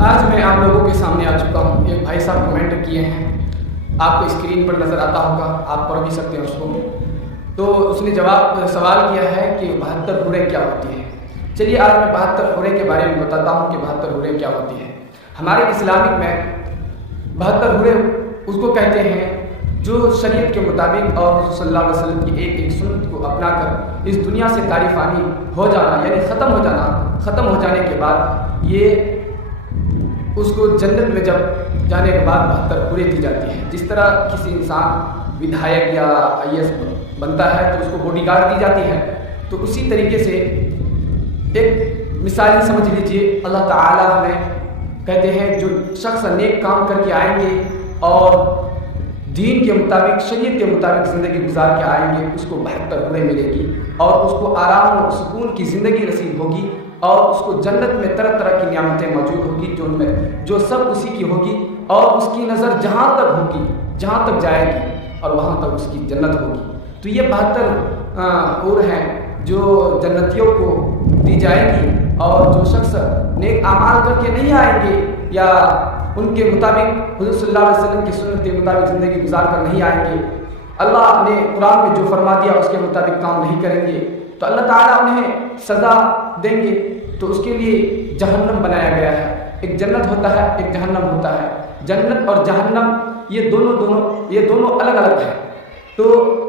آج میں آپ لوگوں کے سامنے آ چکا ہوں. ایک بھائی صاحب کمنٹ کیے ہیں, آپ کو اسکرین پر نظر آتا ہوگا, آپ پڑھ بھی سکتے ہیں اس کو. تو اس نے سوال کیا ہے کہ 72 حوریں کیا ہوتی ہیں. چلیے آج میں 72 حوریں کے بارے میں بتاتا ہوں کہ 72 حوریں کیا ہوتی ہیں. ہمارے اسلامک میں 72 حوریں اس کو کہتے ہیں جو شریعت کے مطابق اور حضور صلی اللہ علیہ وسلم کی ایک ایک سنت کو اپنا کر اس دنیا سے طاری فانی ہو جانا, یعنی ختم ہو جانے کے بعد یہ اس کو جنت میں جب جانے کے بعد 72 حوریں دی جاتی ہیں. جس طرح کسی انسان ودھایک یا IAS بنتا ہے تو اس کو باڈی گارڈ دی جاتی ہے, تو اسی طریقے سے ایک مثال سمجھ لیجیے. اللہ تعالیٰ ہمیں کہتے ہیں جو شخص نیک کام کر کے آئیں گے اور دین کے مطابق شریعت کے مطابق زندگی گزار کے آئیں گے, اس کو 72 حوریں ملے گی اور اس کو آرام و سکون کی زندگی نصیب ہوگی اور اس کو جنت میں طرح طرح کی نعمتیں موجود ہوگی جو سب اسی کی ہوگی اور اس کی نظر جہاں تک ہوگی, جہاں تک جائے گی اور وہاں تک اس کی جنت ہوگی. تو یہ 72 حور ہیں جو جنتیوں کو دی جائے گی, اور جو شخص نیک اعمال کر کے نہیں آئیں گے یا ان کے مطابق حضور صلی اللہ علیہ وسلم کی سنت کے مطابق زندگی گزار کر نہیں آئیں گے, اللہ نے قرآن میں جو فرما دیا اس کے مطابق کام نہیں کریں گے, تو اللہ تعالیٰ انہیں سزا دیں گے. تو اس کے لیے جہنم بنایا گیا ہے. ایک جنت ہوتا ہے, ایک جہنم ہوتا ہے. جنت اور جہنم یہ دونوں الگ الگ ہیں. تو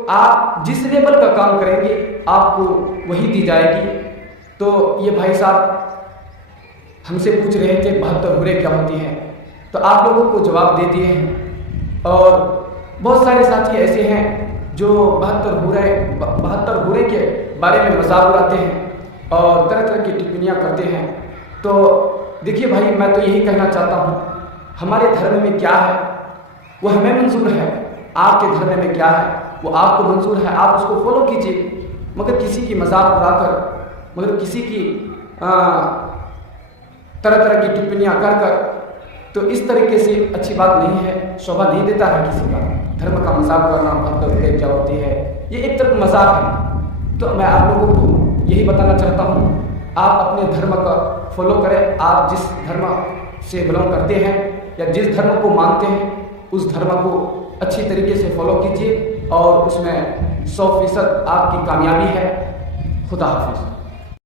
آپ جس لیول کا کام کریں گے آپ کو وہی دی جائے گی. تو یہ بھائی صاحب ہم سے پوچھ رہے تھے 72 حوریں کیا ہوتی ہیں, تو آپ لوگوں کو جواب دے دیے ہیں. اور بہت سارے ساتھی ایسے ہیں جو 72 حوریں کے بارے میں مذاق اڑاتے ہیں اور طرح طرح کی ٹپڑیاں کرتے ہیں. تو دیکھیے بھائی, میں تو یہی کہنا چاہتا ہوں, ہمارے دھرم میں کیا ہے وہ ہمیں منظور ہے, آپ کے دھرم میں کیا ہے وہ آپ کو منظور ہے, آپ اس کو فالو کیجیے. مگر کسی کی مذاق اڑا کر, مگر کسی کی طرح طرح کی ٹپڑیاں کر تو اس طریقے سے اچھی بات نہیں ہے, شوبھا نہیں دیتا ہے کسی کا. دھرم کا مذاق کرنا 72 حوریں کیا ہوتی ہے, یہ ایک طرف مذاق ہے. تو میں آپ لوگوں کو یہی بتانا چاہتا ہوں, آپ اپنے دھرم کا فالو کریں. آپ جس دھرم سے بلانگ کرتے ہیں یا جس دھرم کو مانتے ہیں اس دھرم کو اچھی طریقے سے فالو کیجیے اور اس میں 100% آپ کی کامیابی ہے. خدا حافظ.